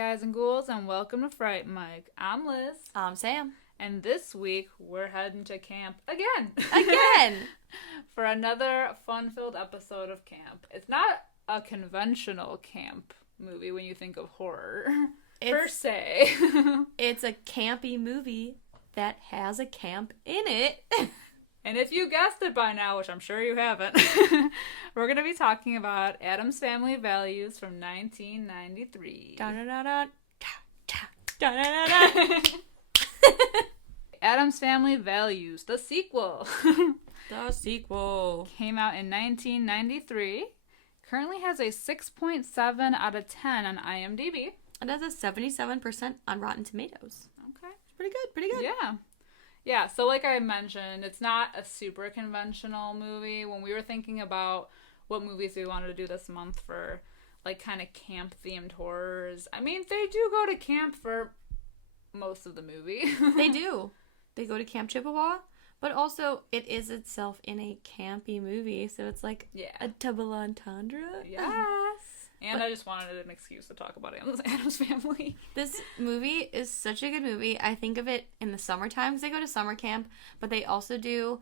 guys and ghouls, and welcome to Fright Mic. I'm Liz. I'm Sam. And this week, we're heading to camp again. Again! For another fun-filled episode of camp. It's not a conventional camp movie when you think of horror, per se. It's a campy movie that has a camp in it. And if you guessed it by now, which I'm sure you haven't, we're going to be talking about Addams Family Values from 1993. Addams Family Values, the sequel. The sequel. Came out in 1993. Currently has a 6.7 out of 10 on IMDb. It has a 77% on Rotten Tomatoes. Okay. It's pretty good. Yeah, so like I mentioned, it's not a super conventional movie. When we were thinking about what movies we wanted to do this month for, like, kind of camp-themed horrors, I mean, they do go to camp for most of the movie. They do. They go to Camp Chippewa, but also it is itself in a campy movie, so it's like a double entendre. Yes. And I just wanted an excuse to talk about Addams Family. This movie is such a good movie. I think of it in the summertime because they go to summer camp, but they also do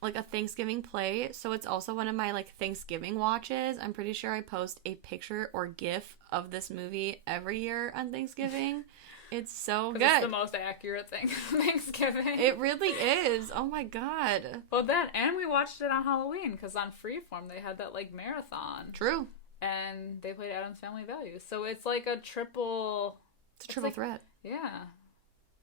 like a Thanksgiving play. So it's also one of my like Thanksgiving watches. I'm pretty sure I post a picture or GIF of this movie every year on Thanksgiving. It's so good. It's the most accurate thing for Thanksgiving. It really is. Oh my god. Well, and we watched it on Halloween because on Freeform they had that like marathon. True. And they played Addams Family Values. So it's like a triple... It's a triple threat. Yeah.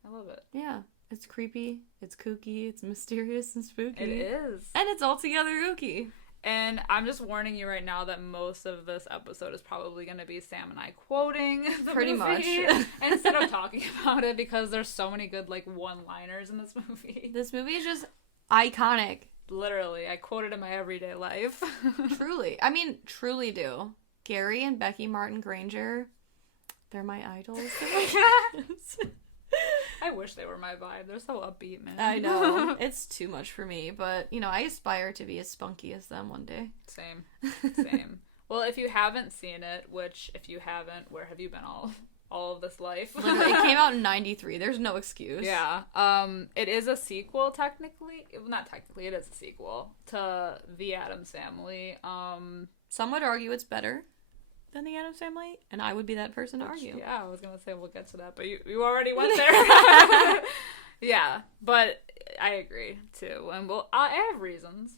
I love it. Yeah. It's creepy. It's kooky. It's mysterious and spooky. It is. And it's altogether kooky. And I'm just warning you right now that most of this episode is probably going to be Sam and I quoting the Pretty movie much. instead of talking about it because there's so many good like one-liners in this movie. This movie is just iconic. Literally, I quote it in my everyday life. Truly. I mean, truly do. Gary and Becky Martin Granger, they're my idols. I wish they were my vibe. They're so upbeat, man. I know. It's too much for me, but, you know, I aspire to be as spunky as them one day. Same. Well, if you haven't seen it, which, if you haven't, where have you been all of this life? Literally, it came out in 93. There's no excuse. Yeah. It is a sequel, technically. Not technically, it is a sequel to The Addams Family. Some would argue it's better than The Addams Family, and I would be that person to argue. Yeah, I was going to say we'll get to that, but you already went there. Yeah, but I agree, too. And I have reasons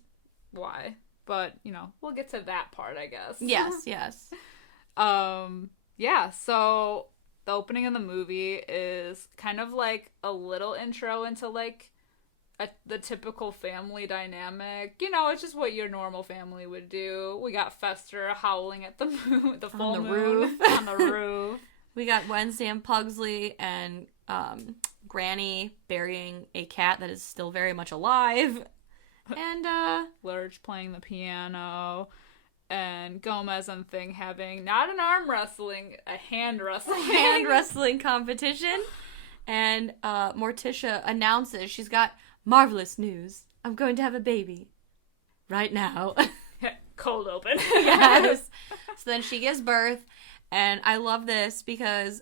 why, but, you know, we'll get to that part, I guess. Yes. Yeah, so the opening of the movie is kind of like a little intro into like the typical family dynamic. You know, it's just what your normal family would do. We got Fester howling at the moon, the full moon roof. on the roof. We got Wednesday and Pugsley and Granny burying a cat that is still very much alive. And Lurch playing the piano. And Gomez and Thing having not an arm wrestling, a hand wrestling competition. And Morticia announces she's got marvelous news. I'm going to have a baby. Right now. Cold open. Yes. So then she gives birth. And I love this because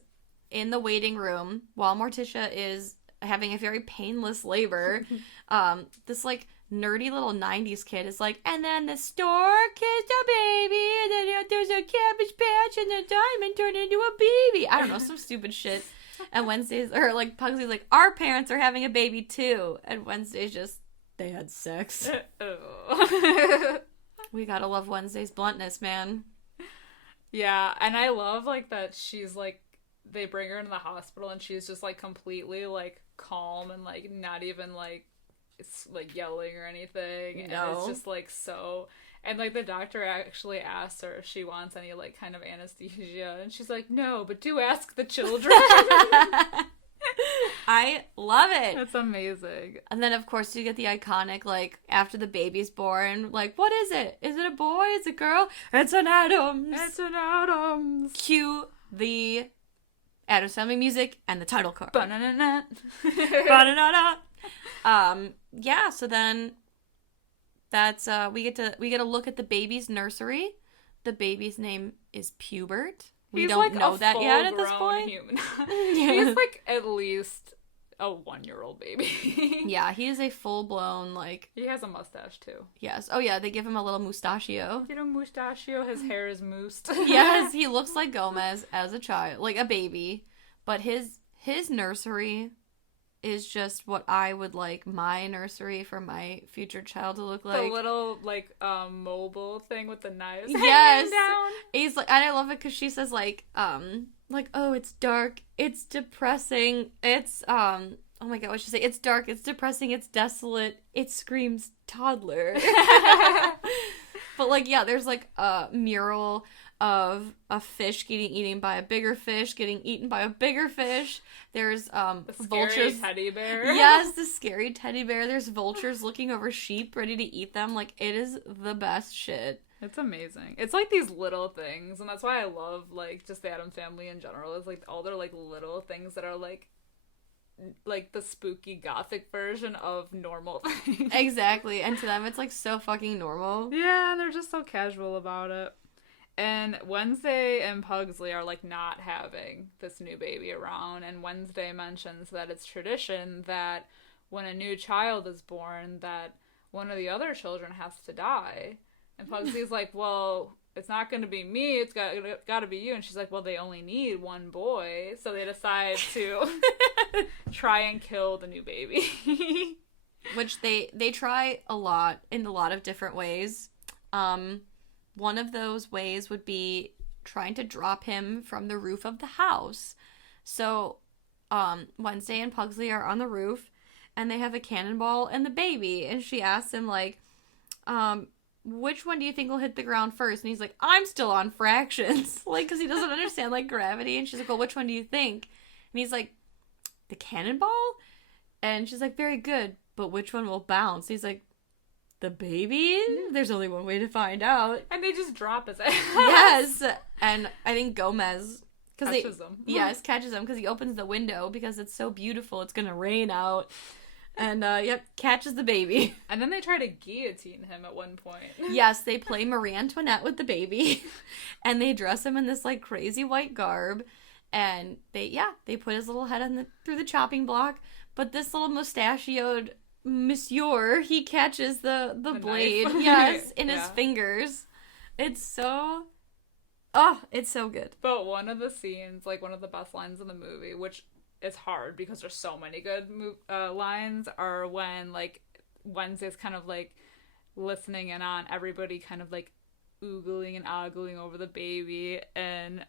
in the waiting room, while Morticia is having a very painless labor, this like nerdy little 90s kid is like, and then the stork kissed a baby, and then there's a cabbage patch, and the diamond turned into a baby. I don't know, some stupid shit. And Pugsley's like, our parents are having a baby too. And Wednesday's just, they had sex. We gotta love Wednesday's bluntness, man. Yeah, and I love, like, that she's, like, they bring her into the hospital, and she's just, like, completely, like, calm and, like, not even, like, it's like yelling or anything. No. And it's just like so, and like the doctor actually asks her if she wants any like kind of anesthesia, and she's like, no, but do ask the children. I love it. It's amazing. And then of course you get the iconic like after the baby's born, like, what is it? Is it a boy? Is it a girl? It's an Addams. It's an Addams. Cue the Addams Family music and the title card. Ba-na-na-na. Yeah, so then that's we get to look at the baby's nursery. The baby's name is Pubert, We don't know that yet at this point. Human. He's like at least a 1-year-old baby. Yeah, he is a full-blown, like... He has a mustache, too. Yes. Oh, yeah, they give him a little mustachio. Get a mustachio, his hair is moosed. Yes, he looks like Gomez as a child, like a baby. But his nursery is just what I would like my nursery for my future child to look like. The little, like, mobile thing with the knives yes. hanging down. He's like, and I love it because she says, like, oh, it's dark, it's depressing, it's, oh my god, what'd she say? It's dark, it's depressing, it's desolate, it screams toddler. But, like, yeah, there's, like, a mural of a fish getting eaten by a bigger fish, getting eaten by a bigger fish. There's, the vultures. Teddy bear. Yes, the scary teddy bear. There's vultures looking over sheep, ready to eat them. Like, it is the best shit. It's amazing. It's like these little things, and that's why I love, like, just the Addams Family in general, is, like, all their, like, little things that are, like the spooky gothic version of normal things. Exactly, and to them it's, like, so fucking normal. Yeah, and they're just so casual about it. And Wednesday and Pugsley are, like, not having this new baby around, and Wednesday mentions that it's tradition that when a new child is born, that one of the other children has to die. And Pugsley's like, well, it's not going to be me, it's got to be you. And she's like, well, they only need one boy. So they decide to try and kill the new baby. Which they try a lot, in a lot of different ways. One of those ways would be trying to drop him from the roof of the house. So Wednesday and Pugsley are on the roof, and they have a cannonball and the baby. And she asks him, like, which one do you think will hit the ground first? And he's like, I'm still on fractions. Like, because he doesn't understand, like, gravity. And she's like, well, which one do you think? And he's like, the cannonball? And she's like, very good, but which one will bounce? He's like, the baby? There's only one way to find out. And they just drop his ass. Yes. And I think Gomez... catches him. Yes, catches him because he opens the window because it's so beautiful. It's going to rain out. And, catches the baby. And then they try to guillotine him at one point. Yes, they play Marie Antoinette with the baby. And they dress him in this, like, crazy white garb. And they put his little head through the chopping block. But this little mustachioed monsieur, he catches the blade, yes, in his fingers. It's so good. But one of the scenes, like, one of the best lines in the movie, which... it's hard because there's so many good lines, are when, like, Wednesday's kind of, like, listening in on everybody kind of, like, oogling and ogling over the baby, and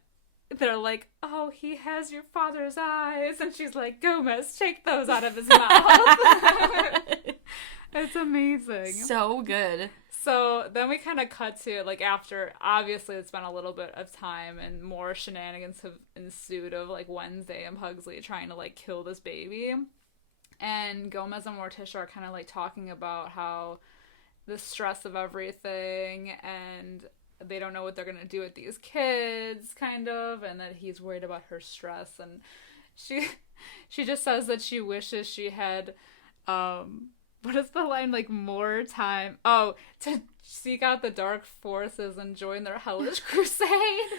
they're like, oh, he has your father's eyes, and she's like, Gomez, take those out of his mouth. It's amazing. So good. So then we kind of cut to, like, after, obviously it's been a little bit of time and more shenanigans have ensued of, like, Wednesday and Pugsley trying to, like, kill this baby. And Gomez and Morticia are kind of, like, talking about how the stress of everything and they don't know what they're going to do with these kids, kind of, and that he's worried about her stress. And she just says that she wishes she had, what is the line? Like, more time. Oh, to seek out the dark forces and join their hellish crusade.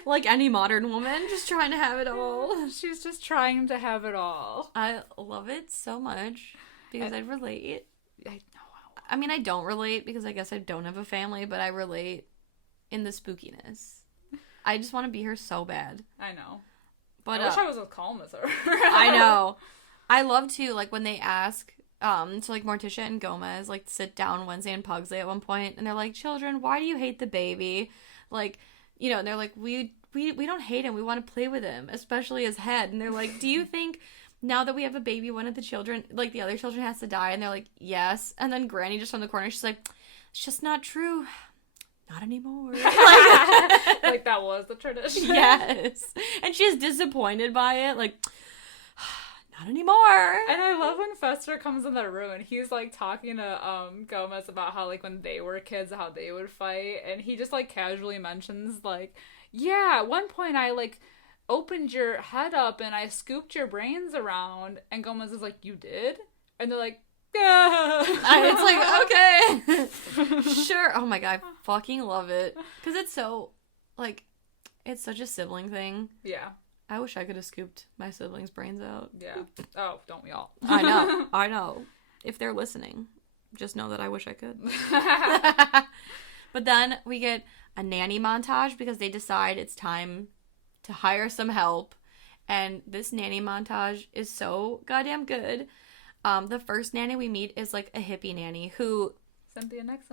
Like any modern woman, just trying to have it all. She's just trying to have it all. I love it so much because I relate. I know. I mean, I don't relate because I guess I don't have a family, but I relate in the spookiness. I just want to be her so bad. I know. But I wish I was as calm as her. I know. I love to, like, when they ask... so, like, Morticia and Gomez, like, sit down Wednesday and Pugsley at one point, and they're like, children, why do you hate the baby? Like, you know, and they're like, we don't hate him, we want to play with him, especially his head. And they're like, do you think now that we have a baby, one of the children, like, the other children has to die? And they're like, yes. And then Granny just from the corner, she's like, it's just not true. Not anymore. Like, that was the tradition. Yes. And she's disappointed by it, like... not anymore. And I love when Fester comes in the room and he's, like, talking to Gomez about how, like, when they were kids, how they would fight. And he just, like, casually mentions, like, yeah, at one point I, like, opened your head up and I scooped your brains around. And Gomez is like, you did? And they're like, yeah. And it's like, okay. Sure. Oh my god, I fucking love it. Because it's so, like, It's such a sibling thing. Yeah. I wish I could have scooped my siblings' brains out. Yeah. Oh, don't we all? I know. If they're listening, just know that I wish I could. But then we get a nanny montage because they decide it's time to hire some help. And this nanny montage is so goddamn good. The first nanny we meet is like a hippie nanny who...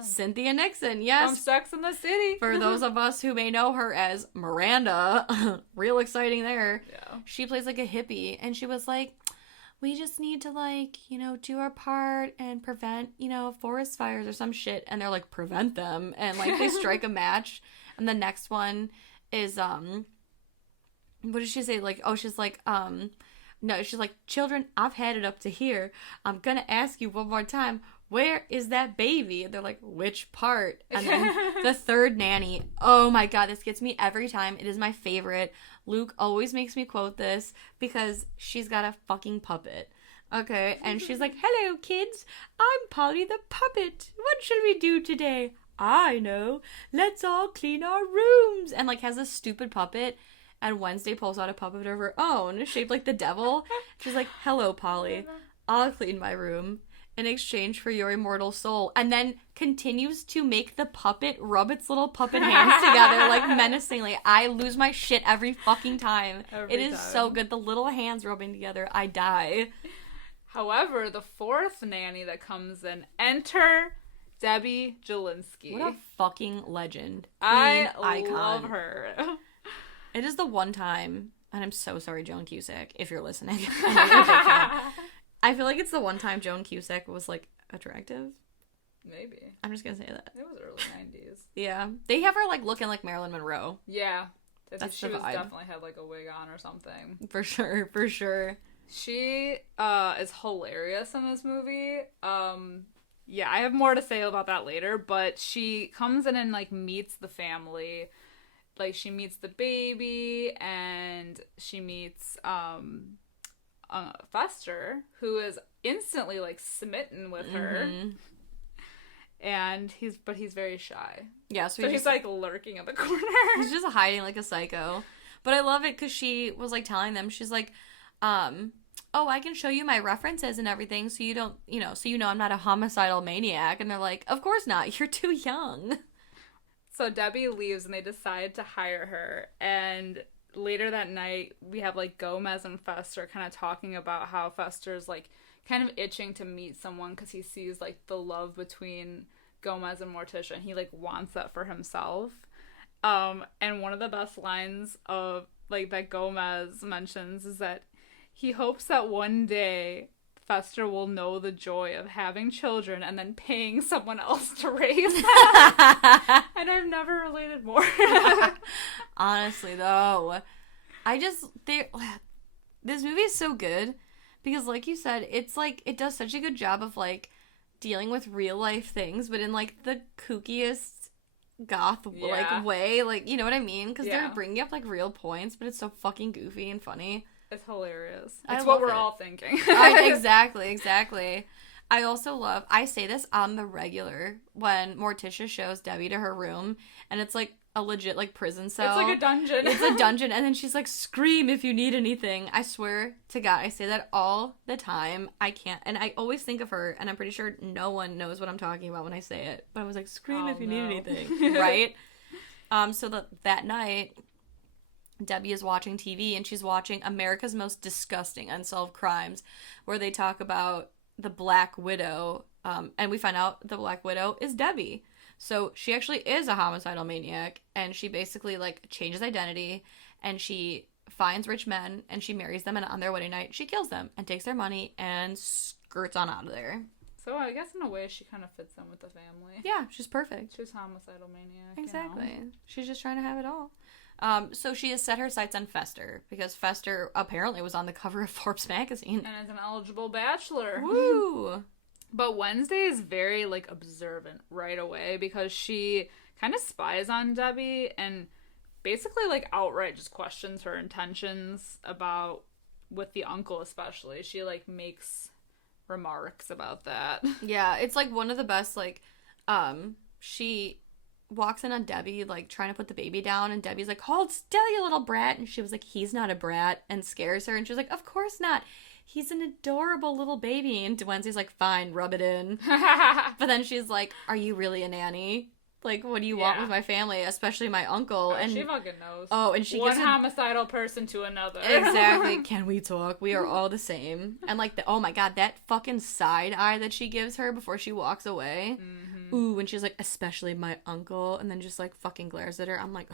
Cynthia Nixon, yes. From Sex and the City. For those of us who may know her as Miranda, real exciting there. Yeah. She plays like a hippie, and she was like, we just need to like, do our part and prevent, forest fires or some shit. And they're like, prevent them. And like they strike a match. And the next one is, what did she say? Like, oh, she's like, no, she's like, children, I've had it up to here. I'm gonna ask you one more time. Where is that baby? And they're like, which part? And then the third nanny, oh my god, this gets me every time. It is my favorite. Luke always makes me quote this because she's got a fucking puppet. Okay, and she's like, hello kids, I'm Polly the puppet. What shall we do today? I know. Let's all clean our rooms. And like has a stupid puppet. And Wednesday pulls out a puppet of her own, shaped like the devil. She's like, hello, Polly. I'll clean my room in exchange for your immortal soul, and then continues to make the puppet rub its little puppet hands together, like, menacingly. I lose my shit every fucking time. It is so good. The little hands rubbing together, I die. However, the fourth nanny that comes in, enter Debbie Jelinski. What a fucking legend. I icon. love her. It is the one time, and I'm so sorry, Joan Cusack, if you're listening. I feel like it's the one time Joan Cusack was, like, attractive. Maybe. I'm just gonna say that. It was early 90s. Yeah. They have her, like, looking like Marilyn Monroe. Yeah. That's she the was vibe. definitely had, like, a wig on or something. For sure, for sure. She is hilarious in this movie. Yeah, I have more to say about that later, but she comes in and, like, meets the family. Like, she meets the baby, and she meets, Fester, who is instantly like smitten with her, and he's very shy. Yeah, so he's like lurking in the corner. He's just hiding like a psycho. But I love it because she was like telling them, she's like, oh, I can show you my references and everything, so you don't, so I'm not a homicidal maniac. And they're like, of course not. You're too young. So Debbie leaves, and they decide to hire her, and later that night, we have, like, Gomez and Fester kind of talking about how Fester's, like, kind of itching to meet someone because he sees, like, the love between Gomez and Morticia, and he, like, wants that for himself. And one of the best lines of, like, that Gomez mentions is that he hopes that one day Fester will know the joy of having children and then paying someone else to raise them. And I've never related more. Honestly, though, this movie is so good because, like you said, it's like it does such a good job of like dealing with real life things, but in like the kookiest goth like way, like, you know what I mean? Because they're bringing up like real points, but it's so fucking goofy and funny. It's hilarious. It's what we're all thinking. Exactly. I also love, I say this on the regular, when Morticia shows Debbie to her room, and it's like a legit like prison cell. It's like a dungeon. It's a dungeon, and then she's like, scream if you need anything. I swear to God, I say that all the time. I can't, and I always think of her, and I'm pretty sure no one knows what I'm talking about when I say it, but I was like, scream if you need anything, right? So that night, Debbie is watching TV, and she's watching America's Most Disgusting Unsolved Crimes, where they talk about the Black Widow, and we find out the Black Widow is Debbie. So she actually is a homicidal maniac, and she basically, like, changes identity, and she finds rich men, and she marries them, and on their wedding night, she kills them, and takes their money, and skirts on out of there. So I guess in a way, she kind of fits in with the family. Yeah, she's perfect. She's homicidal maniac. Exactly. She's just trying to have it all. So she has set her sights on Fester, because Fester apparently was on the cover of Forbes magazine. And is an eligible bachelor. Woo! But Wednesday is very, like, observant right away, because she kind of spies on Debbie and basically, like, outright just questions her intentions with the uncle especially. She, like, makes remarks about that. Yeah, it's, like, one of the best, like, walks in on Debbie, like, trying to put the baby down, and Debbie's like, hold still, you little brat. And she was like, he's not a brat, and scares her. And she was like, of course not. He's an adorable little baby. And Wednesday's like, fine, rub it in. But then she's like, are you really a nanny? Like, what do you want with my family, especially my uncle? Oh, and she fucking knows. Oh, and she one gives homicidal person to another. Exactly. Can we talk? We are all the same. And like, oh my god, that fucking side eye that she gives her before she walks away. Mm-hmm. Ooh, and she's like, especially my uncle, and then just like fucking glares at her. I'm like,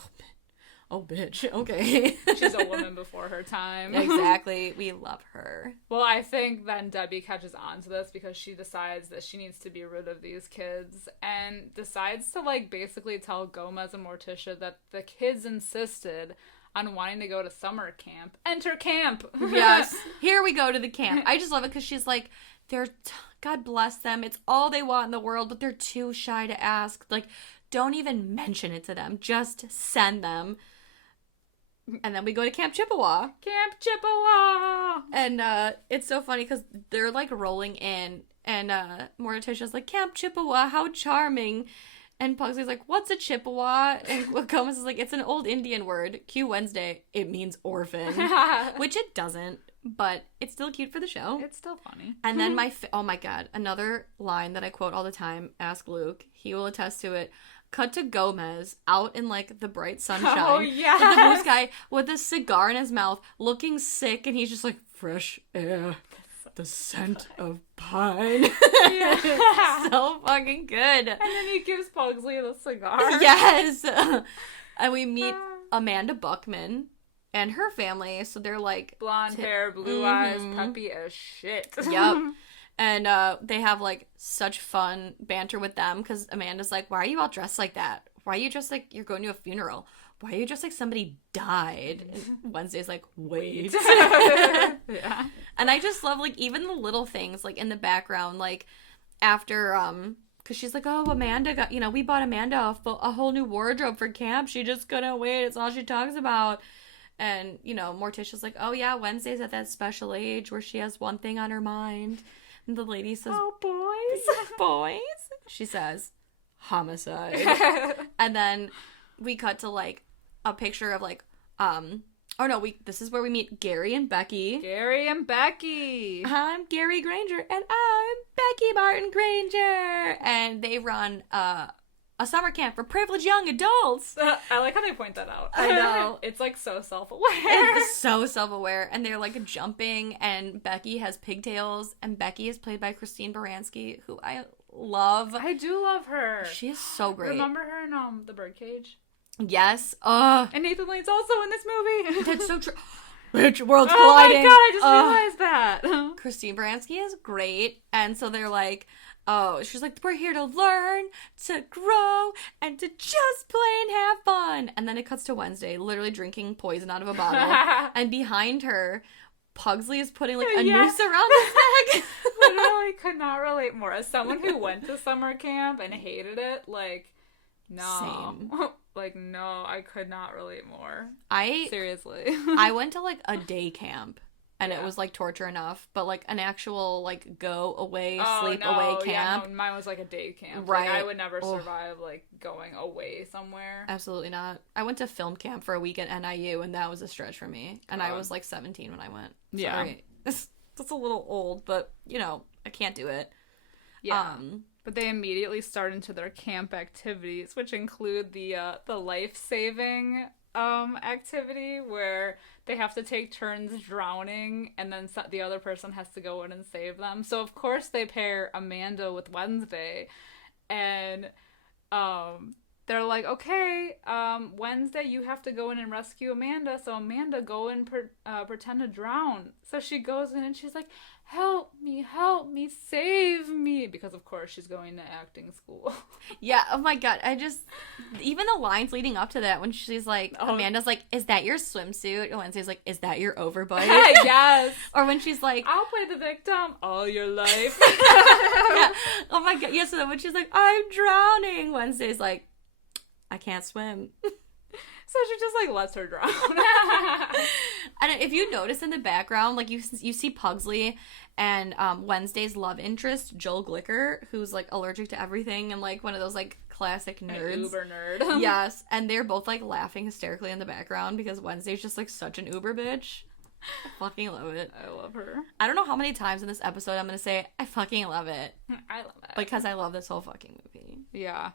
oh bitch, okay. She's a woman before her time. Exactly. We love her. Well, I think then Debbie catches on to this because she decides that she needs to be rid of these kids and decides to, like, basically tell Gomez and Morticia that the kids insisted on wanting to go to summer camp. Enter camp! Yes. Here we go to the camp. I just love it because she's like, God bless them. It's all they want in the world, but they're too shy to ask. Like, don't even mention it to them. Just send them. And then we go to Camp Chippewa. Camp Chippewa! And it's so funny because they're, like, rolling in. And Morticia's like, Camp Chippewa, how charming. And Pugsley's like, what's a Chippewa? And Gomez is like, it's an old Indian word. Cue Wednesday. It means orphan. Which it doesn't. But it's still cute for the show. It's still funny. And then oh my god, another line that I quote all the time. Ask Luke. He will attest to it. Cut to Gomez out in, like, the bright sunshine. Oh, yeah. The blue sky with a cigar in his mouth, looking sick, and he's just like, fresh air, the scent of pine. Yeah. So fucking good. And then he gives Pugsley the cigar. Yes. And we meet Amanda Buckman and her family, so they're like... blonde hair, blue eyes, peppy as shit. Yep. And they have, like, such fun banter with them because Amanda's like, why are you all dressed like that? Why are you dressed like you're going to a funeral? Why are you dressed like somebody died? And Wednesday's like, wait. Yeah. And I just love, like, even the little things, like, in the background, like, after, because she's like, oh, Amanda got, we bought Amanda a whole new wardrobe for camp. She just couldn't wait. It's all she talks about. And, Morticia's like, oh, yeah, Wednesday's at that special age where she has one thing on her mind. And the lady says, oh, boys. She says, homicide. And then we cut to, like, a picture of, like, this is where we meet Gary and Becky. Gary and Becky. I'm Gary Granger, and I'm Becky Martin Granger. And they run, a summer camp for privileged young adults. I like how they point that out. I know. It's, like, so self-aware. It's so self-aware. And they're, like, jumping, and Becky has pigtails, and Becky is played by Christine Baranski, who I love. I do love her. She is so great. Remember her in The Birdcage? Yes. And Nathan Lane's also in this movie. That's so true. Bitch, worlds colliding. Oh my god, I just realized that. Christine Baranski is great. And so they're like... oh, she's like, we're here to learn, to grow, and to just play and have fun. And then it cuts to Wednesday, literally drinking poison out of a bottle. And behind her, Pugsley is putting, like, a noose around his neck. Literally could not relate more. As someone who went to summer camp and hated it, like, no. Same. Like, no, I could not relate more. Seriously. I went to, like, a day camp. And it was, like, torture enough. But, like, an actual, like, go away, sleep away camp. Yeah, no, mine was, like, a day camp. Right. Like, I would never survive, like, going away somewhere. Absolutely not. I went to film camp for a week at NIU, and that was a stretch for me. And I was, like, 17 when I went. Sorry. Yeah. That's a little old, but, I can't do it. Yeah. But they immediately start into their camp activities, which include the life-saving activity where they have to take turns drowning and then the other person has to go in and save them. So of course they pair Amanda with Wednesday, and they're like, okay, Wednesday you have to go in and rescue Amanda, so Amanda, go and pretend to drown. So she goes in and she's like, help me, save me, because of course she's going to acting school. Yeah, oh my god, even the lines leading up to that, when she's like, Amanda's like, is that your swimsuit? And Wednesday's like, is that your overbite? Yes. Or when she's like, I'll play the victim all your life. Yeah. Oh my god, yeah, so then when she's like, I'm drowning, Wednesday's like, I can't swim. So she just, like, lets her drown. And if you notice in the background, like, you see Pugsley, And Wednesday's love interest, Joel Glicker, who's like allergic to everything and like one of those like classic nerds. An uber nerd. Yes. And they're both like laughing hysterically in the background because Wednesday's just like such an uber bitch. I fucking love it. I love her. I don't know how many times in this episode I'm going to say, I fucking love it. I love it. Because I love this whole fucking movie. Yeah.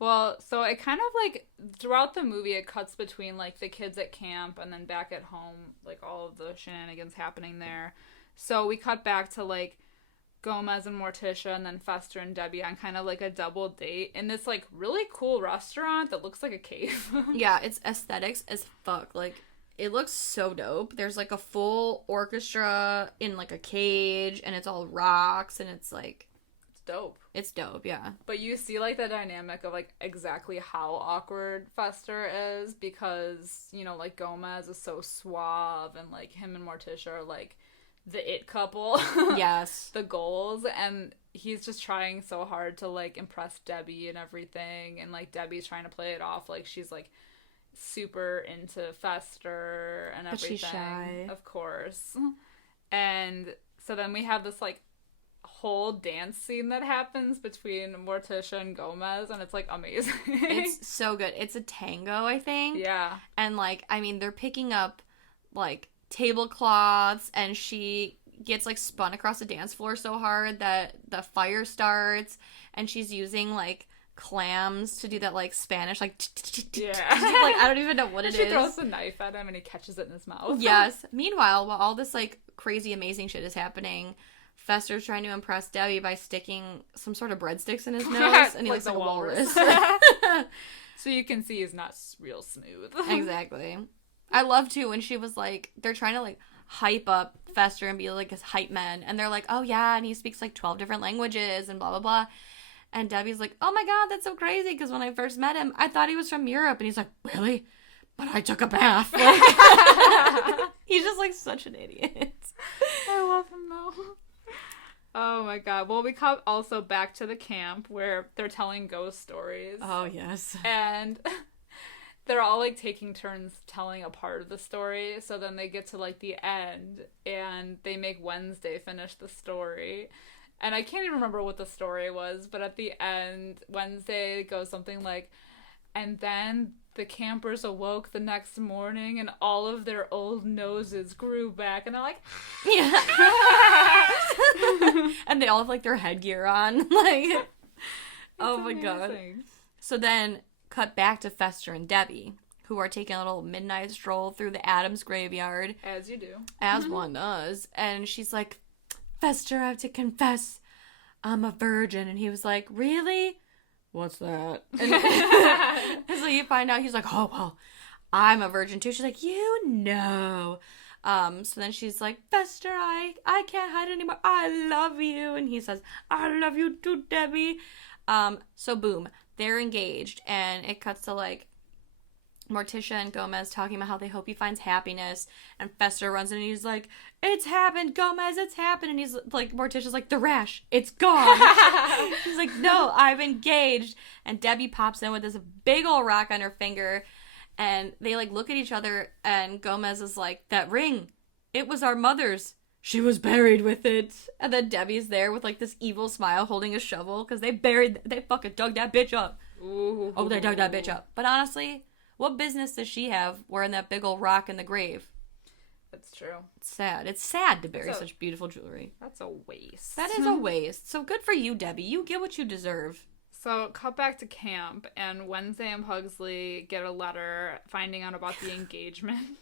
Well, so it kind of, like, throughout the movie, it cuts between, like, the kids at camp and then back at home, like, all of the shenanigans happening there. So we cut back to, like, Gomez and Morticia and then Fester and Debbie on kind of, like, a double date in this, like, really cool restaurant that looks like a cave. Yeah, it's aesthetics as fuck. Like, it looks so dope. There's, like, a full orchestra in, like, a cage, and it's all rocks, and it's, like... Dope. It's dope, yeah. But you see, like, the dynamic of, like, exactly how awkward Fester is because, you know, like, Gomez is so suave and, like, him and Morticia are, like, the it couple. Yes. The goals. And he's just trying so hard to, like, impress Debbie and everything. And, like, Debbie's trying to play it off like she's, like, super into Fester and everything. But she's shy. Of course. And so then we have this, like, whole dance scene that happens between Morticia and Gomez, and it's, like, amazing. It's so good. It's a tango, I think. Yeah. And, like, I mean, they're picking up, like, tablecloths, and she gets, like, spun across the dance floor so hard that the fire starts, and she's using, like, clams to do that, like, Spanish, like, yeah. like, I don't even know what it is. She throws the knife at him, and he catches it in his mouth. Yes. Meanwhile, while all this, like, crazy, amazing shit is happening... Fester's trying to impress Debbie by sticking some sort of breadsticks in his nose, and he looks like a walrus. So you can see he's not real smooth. Exactly. I love, too, when she was like, they're trying to, like, hype up Fester and be, like, his hype man, and they're like, oh, yeah, and he speaks, like, 12 different languages, and blah, blah, blah. And Debbie's like, oh, my God, that's so crazy, because when I first met him, I thought he was from Europe, and he's like, really? But I took a bath. Like, he's just, like, such an idiot. I love him, though. Oh my god. Well, we come also back to the camp where they're telling ghost stories. Oh, yes. And they're all, like, taking turns telling a part of the story. So then they get to, like, the end, and they make Wednesday finish the story. And I can't even remember what the story was, but at the end, Wednesday goes something like, and then the campers awoke the next morning and all of their old noses grew back. And they're like... Yeah. And they all have, like, their headgear on. Like, oh my god. So then, cut back to Fester and Debbie, who are taking a little midnight stroll through the Addams graveyard. As you do. As one does. And she's like, Fester, I have to confess, I'm a virgin. And he was like, really? What's that? And so you find out, he's like, oh, well, I'm a virgin too. She's like, you know. So then she's like, Fester, I can't hide anymore. I love you. And he says, I love you too, Debbie. So boom, they're engaged. And it cuts to, like, Morticia and Gomez talking about how they hope he finds happiness, and Fester runs in and he's like, it's happened, Gomez, it's happened. And he's like, Morticia's like, the rash, it's gone. He's like, no, I'm engaged. And Debbie pops in with this big old rock on her finger, and they, like, look at each other, and Gomez is like, that ring, it was our mother's. She was buried with it. And then Debbie's there with, like, this evil smile holding a shovel, because they fucking dug that bitch up. Ooh. Oh, they dug that bitch up. But honestly, what business does she have wearing that big old rock in the grave? That's true. It's sad. It's sad to bury such beautiful jewelry. That's a waste. That is a waste. So good for you, Debbie. You get what you deserve. So, cut back to camp, and Wednesday and Pugsley get a letter finding out about the engagement.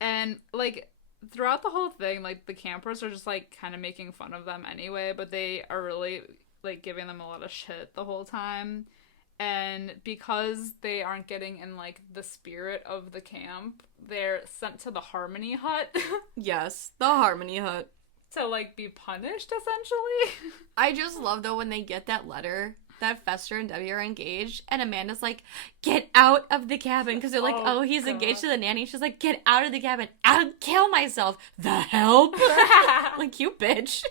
And, like, throughout the whole thing, like, the campers are just, like, kind of making fun of them anyway, but they are really, like, giving them a lot of shit the whole time. And because they aren't getting in, like, the spirit of the camp, they're sent to the Harmony Hut. Yes, the Harmony Hut. To, like, be punished, essentially. I just love, though, when they get that letter that Fester and Debbie are engaged, and Amanda's like, get out of the cabin, because they're like, oh, he's engaged to the nanny. She's like, get out of the cabin. I'll kill myself. The help? Like, you bitch.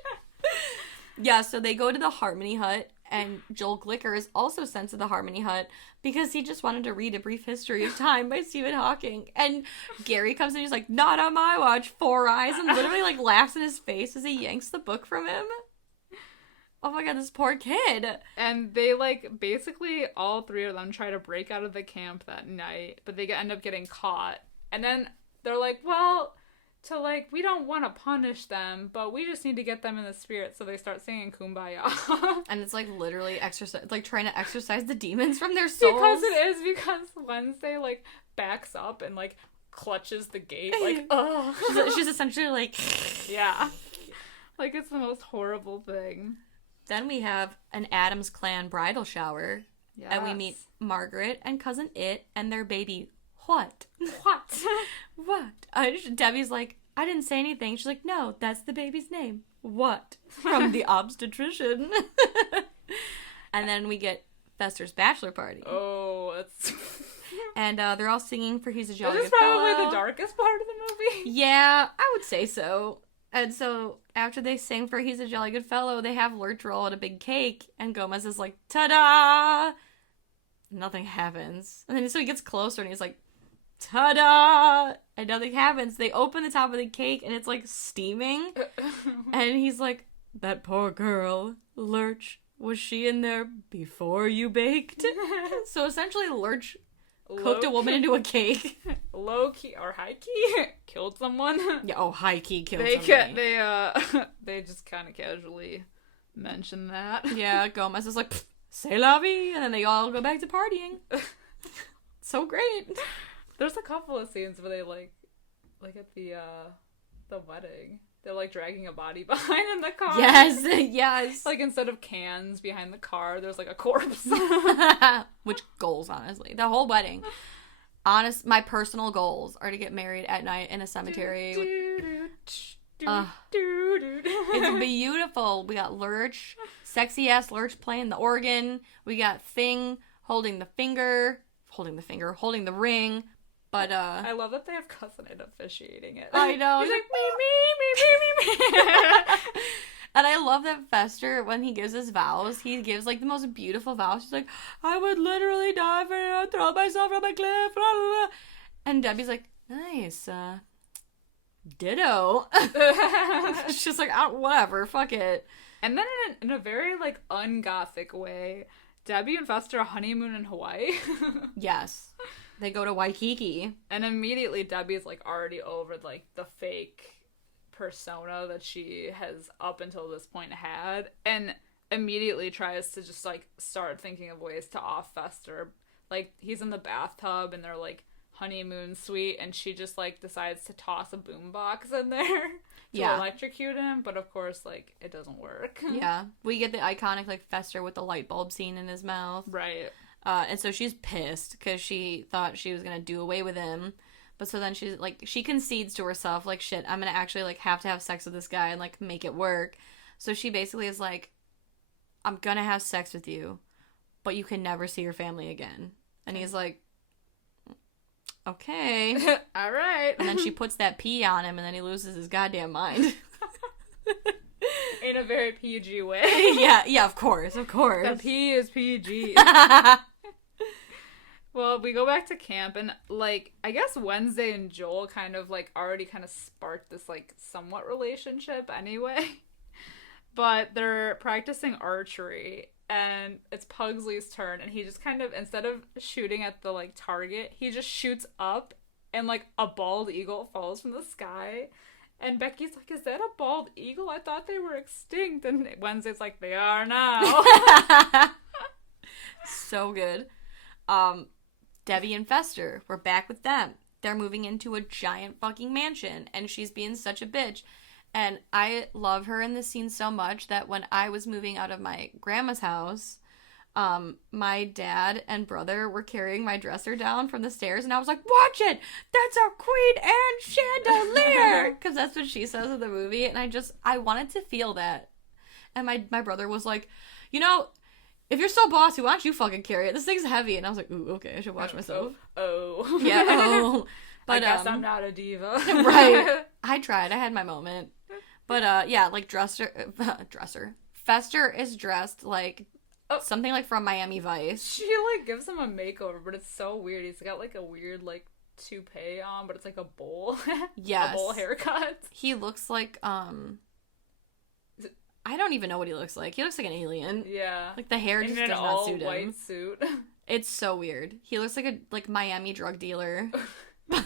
Yeah, so they go to the Harmony Hut, And Joel Glicker is also sent to the Harmony Hut because he just wanted to read A Brief History of Time by Stephen Hawking. And Gary comes in, he's like, not on my watch, 4 eyes, and literally like laughs in his face as he yanks the book from him. Oh my god, this poor kid. And they, like, basically all 3 of them try to break out of the camp that night, but they end up getting caught. And then they're like, well, we don't want to punish them, but we just need to get them in the spirit. So they start singing Kumbaya. And it's, like, literally trying to exorcise the demons from their souls. Because Wednesday, like, backs up and, like, clutches the gate, like, oh. She's essentially like... Yeah. Like, it's the most horrible thing. Then we have an Addams Clan bridal shower. Yes. And we meet Margaret and Cousin It and their baby, What? Debbie's like, I didn't say anything. She's like, no, that's the baby's name. What? From the obstetrician. And then we get Fester's bachelor party. Oh, that's... And they're all singing for He's a Jolly Good Fellow. This is probably the darkest part of the movie. Yeah, I would say so. And so, after they sing for He's a Jolly Good Fellow, they have Lurch roll out a big cake, and Gomez is like, ta-da! Nothing happens. And then so he gets closer, and he's like, ta-da! And nothing happens. They open the top of the cake, and it's, like, steaming. And he's like, that poor girl, Lurch, was she in there before you baked? So, essentially, Lurch cooked a woman into a cake. Low-key, or high-key, killed someone. Yeah, high-key killed somebody. They just kind of casually mention that. Yeah, Gomez is like, c'est la vie, and then they all go back to partying. So great. There's a couple of scenes where they, like at the wedding, they're, like, dragging a body behind in the car. Yes. Like, instead of cans behind the car, there's, like, a corpse. Which goals, honestly. The whole wedding. My personal goals are to get married at night in a cemetery. It's beautiful. We got Lurch, sexy-ass Lurch playing the organ. We got Thing holding the ring. But, I love that they have Cousin It officiating it. I know. He's like, me. And I love that Fester, when he gives his vows, he gives, like, the most beautiful vows. He's like, I would literally die for you, throw myself from a cliff, blah, blah, blah. And Debbie's like, nice, ditto. She's like, oh, whatever, fuck it. And then in a very, like, ungothic way, Debbie and Fester honeymoon in Hawaii. Yes. They go to Waikiki. And immediately Debbie's, like, already over, like, the fake persona that she has up until this point had, and immediately tries to just, like, start thinking of ways to off Fester. Like, he's in the bathtub in their, like, honeymoon suite, and she just, like, decides to toss a boombox in there to electrocute him, but of course, like, it doesn't work. Yeah. We get the iconic, like, Fester with the light bulb scene in his mouth. Right. And so she's pissed because she thought she was going to do away with him. But so then she's like, she concedes to herself, like, shit, I'm going to actually, like, have to have sex with this guy and, like, make it work. So she basically is like, I'm going to have sex with you, but you can never see your family again. And he's like, okay. All right. And then she puts that pee on him, and then he loses his goddamn mind. In a very PG way. Yeah, of course. The P is PG. Well, we go back to camp, and, like, I guess Wednesday and Joel kind of, like, already kind of sparked this, like, somewhat relationship anyway. But they're practicing archery, and it's Pugsley's turn, and he just kind of, instead of shooting at the, like, target, he just shoots up, and, like, a bald eagle falls from the sky. And Becky's like, is that a bald eagle? I thought they were extinct. And Wednesday's like, they are now. So good. Debbie and Fester, we're back with them. They're moving into a giant fucking mansion, and she's being such a bitch. And I love her in this scene so much that when I was moving out of my grandma's house, my dad and brother were carrying my dresser down from the stairs, and I was like, watch it! That's our Queen Anne chandelier! Because that's what she says in the movie, and I wanted to feel that. And my brother was like, you know, if you're so bossy, why don't you fucking carry it? This thing's heavy. And I was like, ooh, okay, I should watch myself. Oh. Yeah, oh. But, I guess I'm not a diva. Right. I tried. I had my moment. But, yeah, like, Fester is dressed like something like from Miami Vice. She like gives him a makeover, but it's so weird. He's got like a weird like toupee on, but it's like a bowl. Yes. A bowl haircut. He looks like I don't even know what he looks like. He looks like an alien. Yeah. Like the hair just in does an not suit him. all-white suit. It's so weird. He looks like a Miami drug dealer.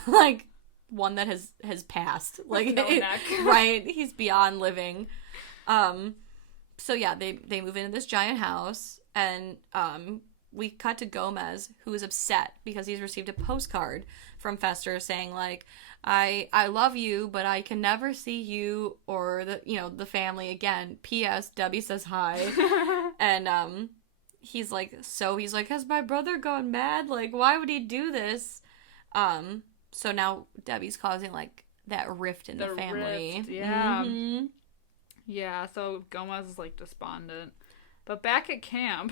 Like one that has passed. Like no neck. Right. He's beyond living. So yeah, they move into this giant house, and we cut to Gomez, who is upset because he's received a postcard from Fester saying like, I love you, but I can never see you or the family again. P.S. Debbie says hi. And he's like, has my brother gone mad? Like, why would he do this? So now Debbie's causing like that rift in the family. Rift, yeah. Mm-hmm. Yeah, so Gomez is like despondent. But back at camp,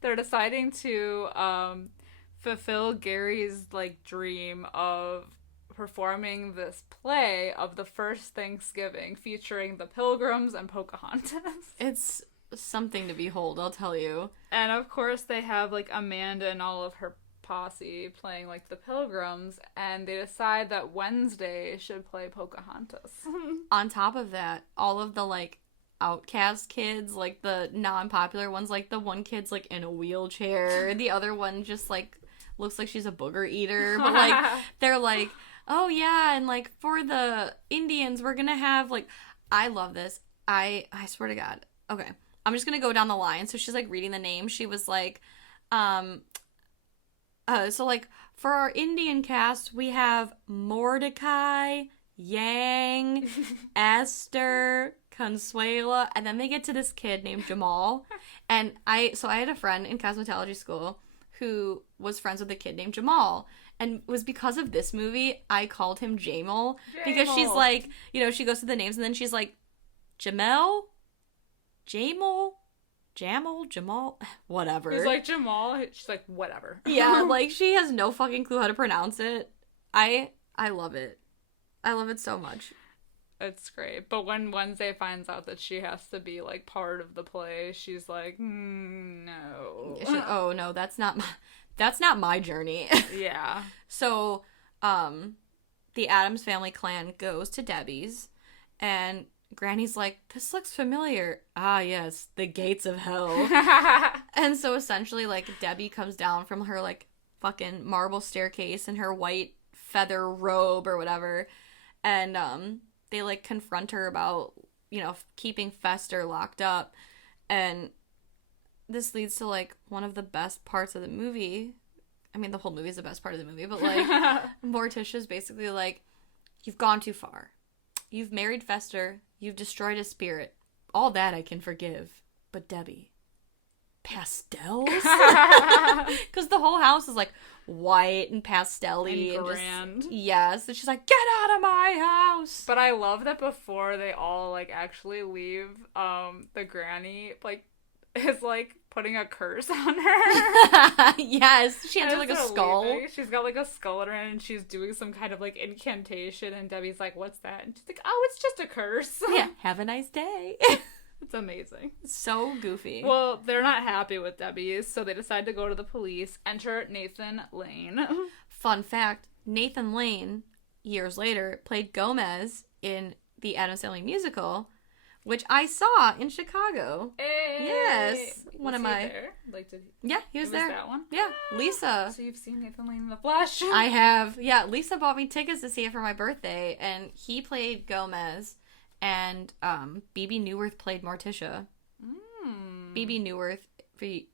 they're deciding to fulfill Gary's like dream of performing this play of the first Thanksgiving featuring the Pilgrims and Pocahontas. It's something to behold, I'll tell you. And of course they have like Amanda and all of her posse playing like the Pilgrims, and they decide that Wednesday should play Pocahontas. On top of that, all of the like outcast kids, like the non-popular ones, like the one kid's like in a wheelchair, the other one just like looks like she's a booger eater, but like they're like, oh yeah, and like for the Indians we're gonna have like, I love this. I swear to God. Okay, I'm just gonna go down the line. So she's like reading the name. She was like, so like for our Indian cast we have Mordecai, Yang, Esther, Consuela, and then they get to this kid named Jamal. And I had a friend in cosmetology school who was friends with a kid named Jamal. And it was because of this movie, I called him Jamal. Because she's like, she goes through the names and then she's like, Jamel? Jamal? Jamal? Whatever. He's like, Jamal? She's like, whatever. Yeah, like, she has no fucking clue how to pronounce it. I love it. I love it so much. It's great. But when Wednesday finds out that she has to be, like, part of the play, she's like, no. Oh, no, that's not my journey. Yeah. So, the Addams Family clan goes to Debbie's, and Granny's like, this looks familiar. Ah, yes, the gates of hell. And so, essentially, like, Debbie comes down from her, like, fucking marble staircase in her white feather robe or whatever, and, they, like, confront her about, keeping Fester locked up, and this leads to, like, one of the best parts of the movie. I mean, the whole movie is the best part of the movie, but, like, Morticia's basically like, you've gone too far. You've married Fester. You've destroyed his spirit. All that I can forgive. But Debbie, pastels? Because the whole house is, like, white and pastel-y. And grand. Yes. And she's like, get out of my house! But I love that before they all, like, actually leave, the granny, like, is, like, putting a curse on her. Yes. She has, like, a skull. Leaving. She's got, like, a skull in her, and she's doing some kind of, like, incantation, and Debbie's like, what's that? And she's like, oh, it's just a curse. Yeah. Have a nice day. It's amazing. So goofy. Well, they're not happy with Debbie, so they decide to go to the police. Enter Nathan Lane. Fun fact, Nathan Lane, years later, played Gomez in the Addams Family musical, which I saw in Chicago. Hey! Yes. Was he there? Like, Yeah, he was there. Was that one? Yeah, Lisa. So you've seen Nathan Lane in the flesh? I have. Yeah, Lisa bought me tickets to see it for my birthday, and he played Gomez, and BB Newirth played Morticia. BB Newirth,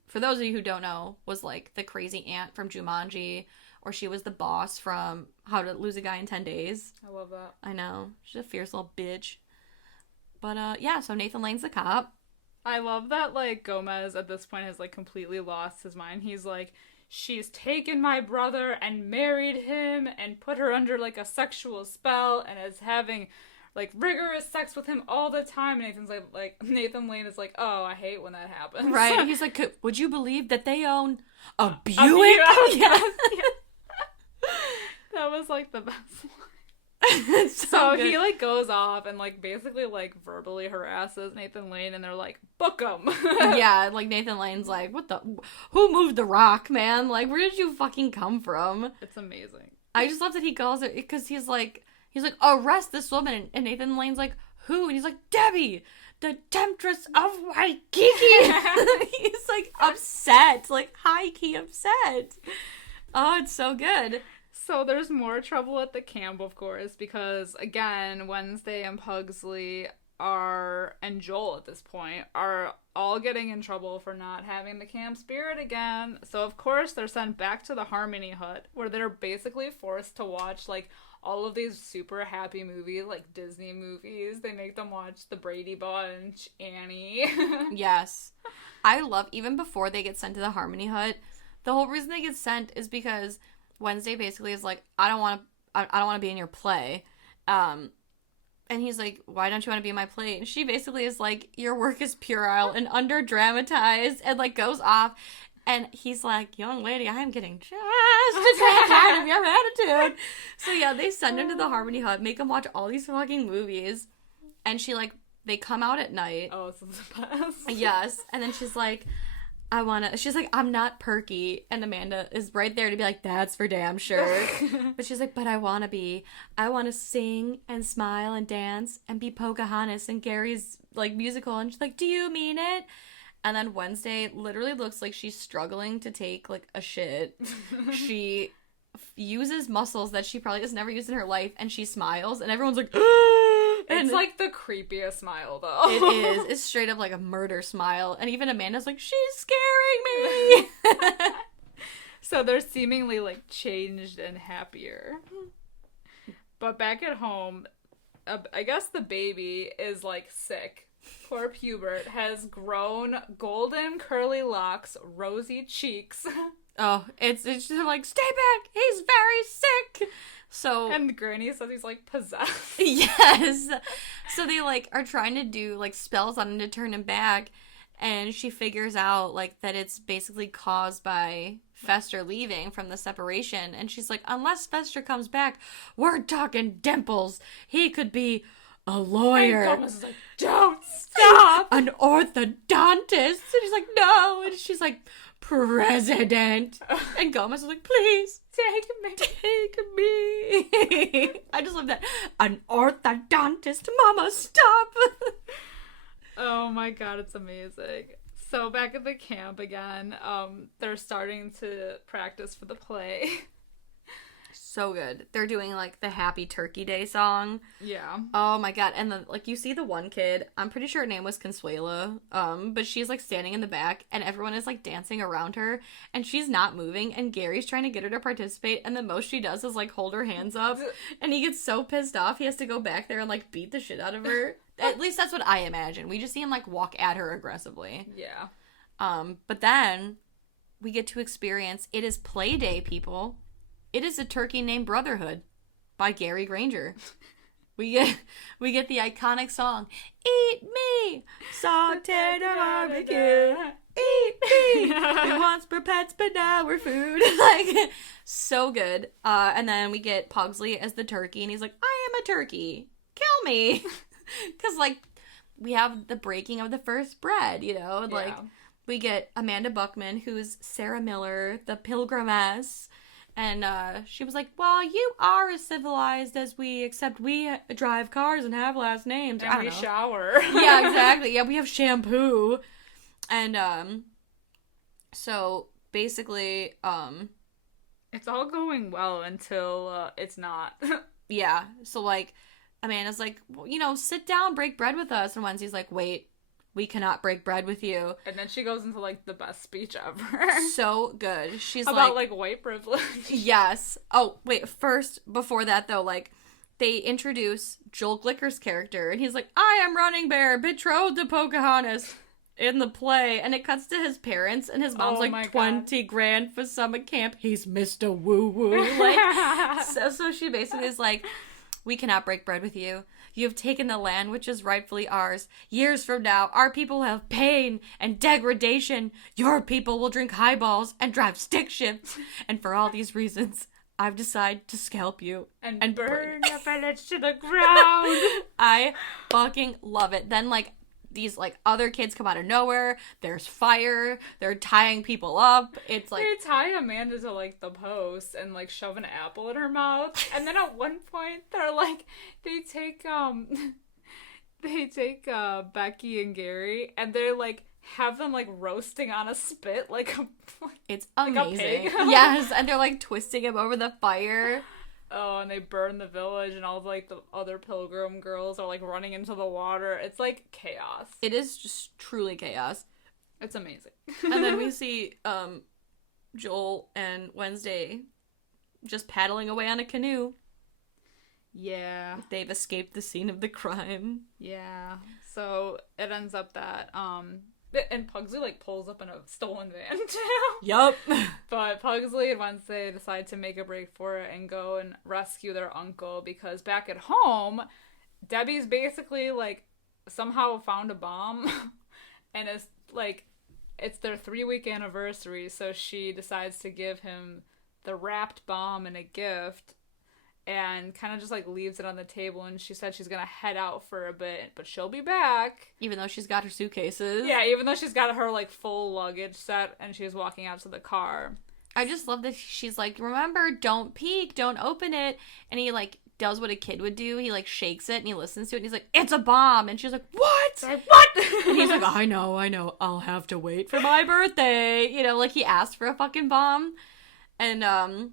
for those of you who don't know, was like the crazy aunt from Jumanji, or she was the boss from How to Lose a Guy in 10 Days. I love that. I know. She's a fierce little bitch. But, yeah, so Nathan Lane's the cop. I love that, like, Gomez at this point has, like, completely lost his mind. He's like, she's taken my brother and married him and put her under, like, a sexual spell and is having, like, rigorous sex with him all the time. And Nathan's like Nathan Lane is like, oh, I hate when that happens. Right. He's like, would you believe that they own a Buick? Yes. That was, like, the best one. It's So good. he, like, goes off and, like, basically, like, verbally harasses Nathan Lane, and they're like, book him. Yeah, like, Nathan Lane's like, who moved the rock, man? Like, where did you fucking come from? It's amazing. I just love that he calls it, because he's like, arrest this woman, and Nathan Lane's like, who? And he's like, Debbie, the temptress of Waikiki. He's, like, upset, like, high-key upset. Oh, it's so good. So there's more trouble at the camp, of course, because, again, Wednesday and Pugsley and Joel at this point, are all getting in trouble for not having the camp spirit again. So, of course, they're sent back to the Harmony Hut, where they're basically forced to watch, like, all of these super happy movies, like Disney movies. They make them watch The Brady Bunch, Annie. Yes. I love, even before they get sent to the Harmony Hut, the whole reason they get sent is because Wednesday basically is like, I don't want to be in your play. And he's like, why don't you want to be in my play? And she basically is like, your work is puerile and under-dramatized, and, like, goes off. And he's like, young lady, I am getting just tired of your attitude. So, yeah, they send him to the Harmony Hut, make him watch all these fucking movies. And they come out at night. Oh, it's the best. Yes. And then she's like, she's like, I'm not perky. And Amanda is right there to be like, that's for damn sure. But she's like, but I want to sing and smile and dance and be Pocahontas and Gary's, like, musical. And she's like, do you mean it? And then Wednesday literally looks like she's struggling to take, like, a shit. She uses muscles that she probably has never used in her life, and she smiles, and everyone's like, It's like the creepiest smile, though. It is. It's straight up like a murder smile. And even Amanda's like, she's scaring me. So they're seemingly, like, changed and happier. But back at home, I guess the baby is, like, sick. Poor Hubert has grown golden curly locks, rosy cheeks. Oh, it's just like, stay back. He's very sick. So, and Granny says he's, like, possessed. Yes. So they, like, are trying to do, like, spells on him to turn him back, and she figures out, like, that it's basically caused by Fester leaving from the separation, and she's like, unless Fester comes back, we're talking dimples. He could be a lawyer. And Gomez is like, don't stop! An orthodontist. And he's like, no. And she's like, president. And Gomez is like, please. Take me. I just love that. An orthodontist. Mama, stop. Oh my god, it's amazing. So back at the camp again, they're starting to practice for the play. So good. They're doing, like, the Happy Turkey Day song. Yeah. Oh my god. And then, like, you see the one kid, I'm pretty sure her name was Consuela, but she's, like, standing in the back, and everyone is, like, dancing around her, and she's not moving, and Gary's trying to get her to participate, and the most she does is, like, hold her hands up, and he gets so pissed off, he has to go back there and, like, beat the shit out of her. At least that's what I imagine. We just see him, like, walk at her aggressively. Yeah. But then we get to experience, it is play day, people. It is a turkey named Brotherhood by Gary Granger. We get the iconic song, Eat Me, sauteed barbecue. Eat me. We once were pets, but now we're food. Like, so good. And then we get Pugsley as the turkey, and he's like, I am a turkey. Kill me. Because, like, we have the breaking of the first bread, you know? Like, Yeah. we get Amanda Buckman, who's Sarah Miller, the pilgrimess. And she was like, well, you are as civilized as we, except we drive cars and have last names. And we shower. Yeah, exactly. Yeah, we have shampoo. And so basically, it's all going well until it's not. yeah. So, like, Amanda's like, well, you know, sit down, break bread with us. And Wednesday's like, wait, we cannot break bread with you. And then she goes into, like, the best speech ever. So good. She's about, like, white privilege. Yes. Oh, wait, first, before that, though, like, they introduce Joel Glicker's character, and he's like, I am Running Bear, betrothed to Pocahontas in the play. And it cuts to his parents, and his mom's like, 20 grand for summer camp. He's Mr. Woo-Woo. Like, so she basically is like, we cannot break bread with you. You have taken the land which is rightfully ours. Years from now, our people will have pain and degradation. Your people will drink highballs and drive stick shifts. And for all these reasons, I've decided to scalp you and burn the village to the ground. I fucking love it. Then, like, these, like, other kids come out of nowhere. There's fire. They're tying people up. It's like... They tie Amanda to, like, the post and, like, shove an apple in her mouth. And then at one point, they're, like, they take Becky and Gary, and they're, like, have them, like, roasting on a spit, like a... It's amazing. Like a pig. Yes, and they're, like, twisting him over the fire. Oh, and they burn the village, and all of, like, the other pilgrim girls are, like, running into the water. It's, like, chaos. It is just truly chaos. It's amazing. And then we see Joel and Wednesday just paddling away on a canoe. Yeah. They've escaped the scene of the crime. Yeah. So it ends up that, and Pugsley, like, pulls up in a stolen van, too. Yup. But Pugsley and Wednesday decide to make a break for it and go and rescue their uncle, because back at home, Debbie's basically, like, somehow found a bomb, and it's, like, it's their 3-week anniversary, so she decides to give him the wrapped bomb and a gift, and kind of just, like, leaves it on the table, and she said she's gonna head out for a bit, but she'll be back. Even though she's got her suitcases. Yeah, even though she's got her, like, full luggage set, and she's walking out to the car. I just love that she's like, remember, don't peek, don't open it, and he, like, does what a kid would do. He, like, shakes it, and he listens to it, and he's like, it's a bomb, and she's like, what? Like, what? And he's like, I know, I'll have to wait for my birthday. You know, like, he asked for a fucking bomb, and,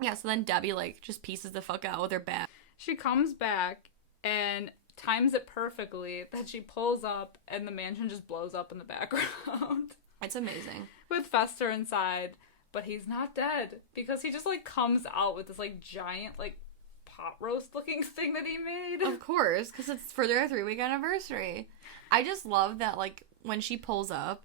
yeah, so then Debbie, like, just pieces the fuck out with her bat. She comes back and times it perfectly that she pulls up and the mansion just blows up in the background. It's amazing. With Fester inside, but he's not dead because he just, like, comes out with this, like, giant, like, pot roast looking thing that he made. Of course, because it's for their 3-week anniversary. I just love that, like, when she pulls up,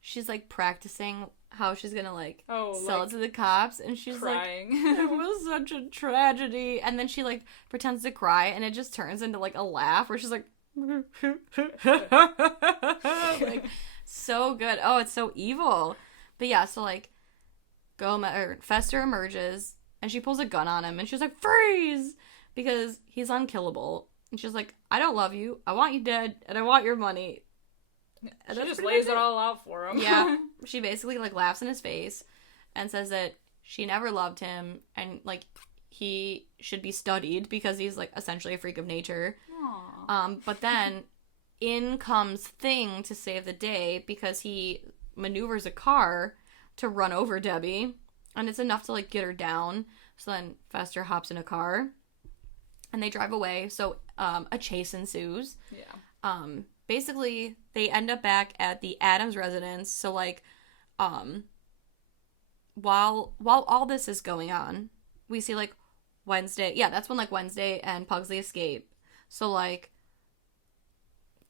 she's, like, practicing how she's gonna, like, sell it to the cops, and she's crying. Like, it was such a tragedy, and then she, like, pretends to cry, and it just turns into, like, a laugh, where she's like, like, so good. Oh, it's so evil. But yeah, so, like, Fester emerges, and she pulls a gun on him, and she's like, freeze! Because he's unkillable. And she's like, I don't love you, I want you dead, and I want your money. And she just lays it all out for him. Yeah. She basically, like, laughs in his face and says that she never loved him and, like, he should be studied because he's, like, essentially a freak of nature. Aww. But then in comes Thing to save the day because he maneuvers a car to run over Debbie, and it's enough to, like, get her down. So then Fester hops in a car and they drive away. So a chase ensues. Yeah. Basically, they end up back at the Addams residence. So, like, while all this is going on, we see, like, Wednesday. Yeah, that's when, like, Wednesday and Pugsley escape. So, like,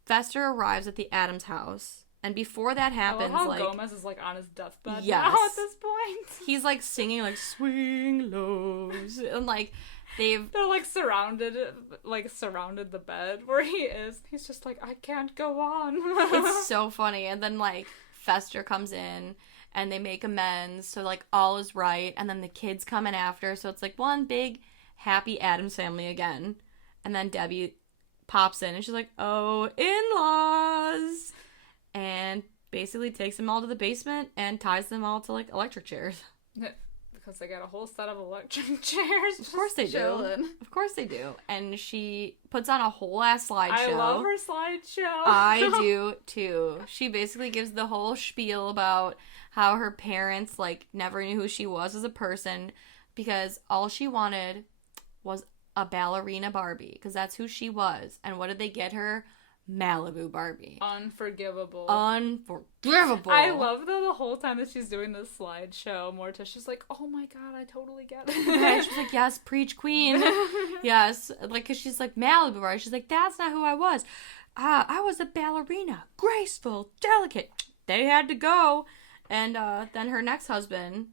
Fester arrives at the Addams house. And before that happens, I love how like... Gomez is, like, on his deathbed yes. now at this point. He's, like, singing, like, swing lows. And, like... They're, like, surrounded the bed where he is. He's just like, I can't go on. It's so funny. And then, like, Fester comes in, and they make amends, so, like, all is right. And then the kids come in after, so it's, like, one big, happy Addams family again. And then Debbie pops in, and she's like, oh, in-laws! And basically takes them all to the basement and ties them all to, like, electric chairs. Because they got a whole set of electric chairs. Of course they chilling. do. Of course they do. And she puts on a whole ass slideshow. I love her slideshow. I do too. She basically gives the whole spiel about how her parents, like, never knew who she was as a person because all she wanted was a ballerina Barbie because that's who she was. And what did they get her? Malibu Barbie. Unforgivable. I love the whole time that she's doing this slideshow, Morticia's like, oh my god, I totally get it. Right, she's like, yes, preach queen. Yes, like, because she's like, Malibu Barbie. She's like, that's not who I was. I was a ballerina, graceful, delicate. They had to go. And then her next husband,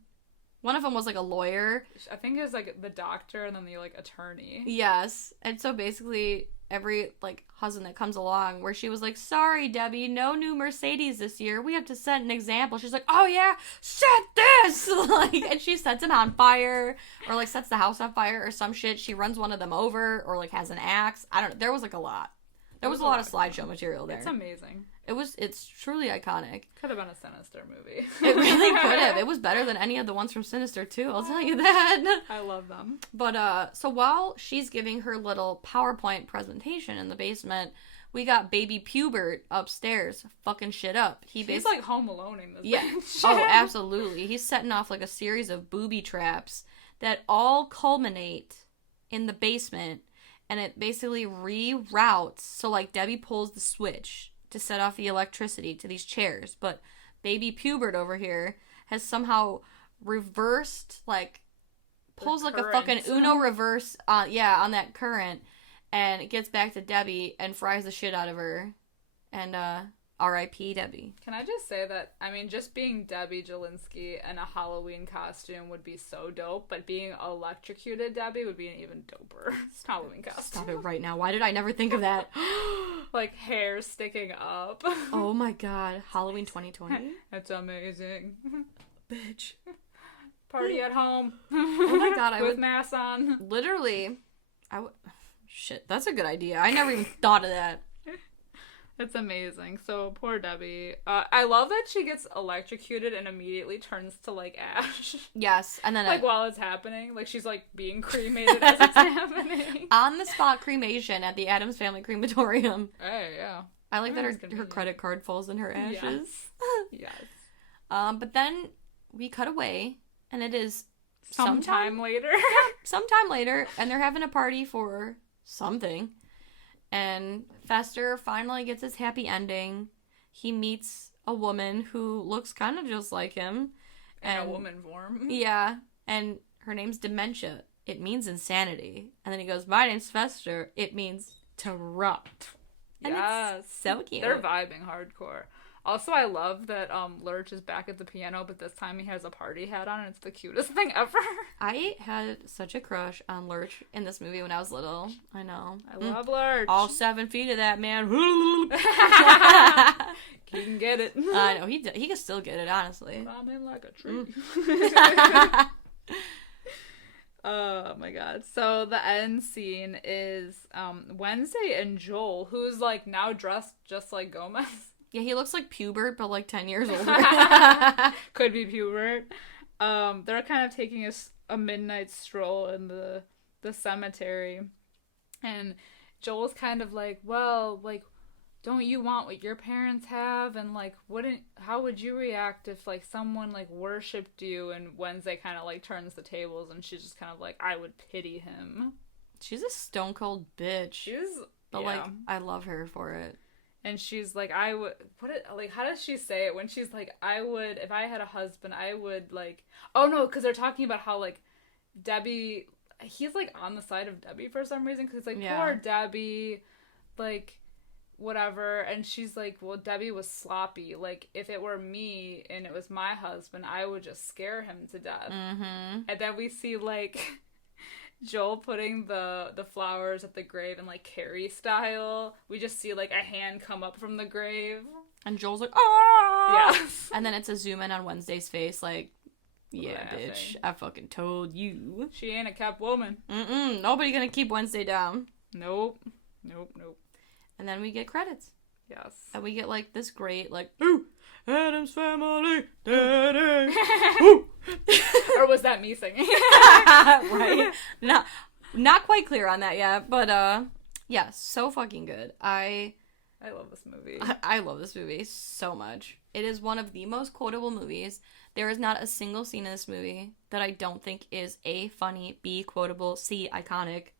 one of them was, like, a lawyer. I think it was, like, the doctor and then the, like, attorney. Yes. And so basically... every, like, husband that comes along, where she was like, sorry, Debbie, no new Mercedes this year. We have to set an example. She's like, oh, yeah, set this! Like, and she sets him on fire, or, like, sets the house on fire or some shit. She runs one of them over, or, like, has an axe. I don't know. There was, like, a lot. There was a lot of slideshow material there. It's amazing. It's truly iconic. Could have been a Sinister movie. It really could have. It was better than any of the ones from Sinister, too. I'll tell you that. I love them. But, so while she's giving her little PowerPoint presentation in the basement, we got baby Pubert upstairs fucking shit up. He's like Home Aloneing this bitch. Oh, absolutely. He's setting off like a series of booby traps that all culminate in the basement, and it basically reroutes. So, like, Debbie pulls the switch to set off the electricity to these chairs, but baby Pubert over here has somehow reversed, like, pulls like a fucking Uno reverse on that current, and it gets back to Debbie and fries the shit out of her. And R.I.P. Debbie. Can I just say that, I mean, just being Debbie Jelinski in a Halloween costume would be so dope, but being electrocuted Debbie would be an even doper Halloween costume. Stop it right now. Why did I never think of that? Like, hair sticking up. Oh my god. Halloween 2020? That's amazing. Bitch. Party at home. Oh my god, with mask on. Literally. Shit, that's a good idea. I never even thought of that. It's amazing. So, poor Debbie. I love that she gets electrocuted and immediately turns to, like, ash. Yes, and then... like, while it's happening. Like, she's, like, being cremated as it's happening. On-the-spot cremation at the Addams Family Crematorium. Hey, yeah. I like that her credit card falls in her ashes. Yes. But then we cut away, and it is... Sometime later. Sometime later, and they're having a party for something. And Fester finally gets his happy ending. He meets a woman who looks kind of just like him. In a woman form. Yeah. And her name's Dementia. It means insanity. And then he goes, my name's Fester. It means to rot. And it's so cute. They're vibing hardcore. Also, I love that Lurch is back at the piano, but this time he has a party hat on, and it's the cutest thing ever. I had such a crush on Lurch in this movie when I was little. I know. I love Lurch. All 7 feet of that man. He can get it. I know. He can still get it, honestly. I'm in like a tree. Oh my god. So the end scene is Wednesday and Joel, who's like now dressed just like Gomez. Yeah, he looks like Pubert, but like 10 years older. Could be Pubert. They're kind of taking a midnight stroll in the cemetery. And Joel's kind of like, well, like, don't you want what your parents have? And like, how would you react if like someone like worshipped you? And Wednesday kind of like turns the tables, and she's just kind of like, I would pity him. She's a stone cold bitch. But like, I love her for it. And she's like, I would, how does she say it when she's like, I would, if I had a husband, I would, like, oh no, because they're talking about how, like, Debbie, he's, like, on the side of Debbie for some reason, because, like, poor Debbie, like, whatever, and she's like, well, Debbie was sloppy, like, if it were me, and it was my husband, I would just scare him to death. Mm-hmm. And then we see, like... Joel putting the flowers at the grave in, like, Carrie style. We just see, like, a hand come up from the grave. And Joel's like, ah! Yeah. And then it's a zoom in on Wednesday's face, like, yeah, laughing. bitch, I fucking told you. She ain't a kept woman. Nobody gonna keep Wednesday down. Nope. And then we get credits. Yes. And we get, like, this great, like, ooh, Addams Family, daddy, ooh. Or was that me singing? Right? Not quite clear on that yet, but yeah, so fucking good. I love this movie. I love this movie so much. It is one of the most quotable movies. There is not a single scene in this movie that I don't think is A, funny, B, quotable, C, iconic,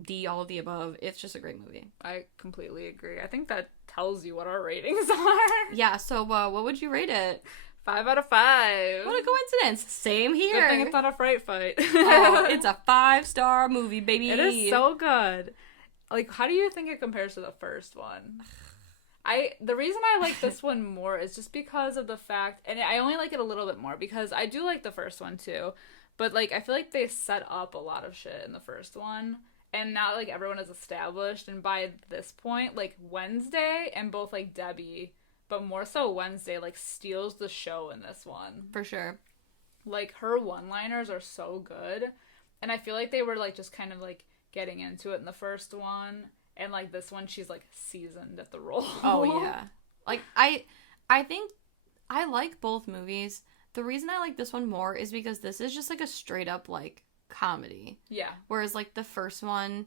D, all of the above. It's just a great movie. I completely agree. I think that tells you what our ratings are. Yeah, so what would you rate it? 5 out of 5. What a coincidence. Same here. Good thing it's not a fright fight. Oh, it's a 5-star movie, baby. It is so good. Like, how do you think it compares to the first one? The reason I like this one more is just because of the fact, and I only like it a little bit more because I do like the first one too, but like I feel like they set up a lot of shit in the first one, and now, like, everyone is established, and by this point, like, Wednesday and both, like, Debbie, but more so Wednesday, like, steals the show in this one. For sure. Like, her one-liners are so good, and I feel like they were, like, just kind of, like, getting into it in the first one, and, like, this one, she's, like, seasoned at the role. Oh, yeah. Like, I think I like both movies. The reason I like this one more is because this is just, like, a straight-up, like, comedy. Yeah. Whereas, like, the first one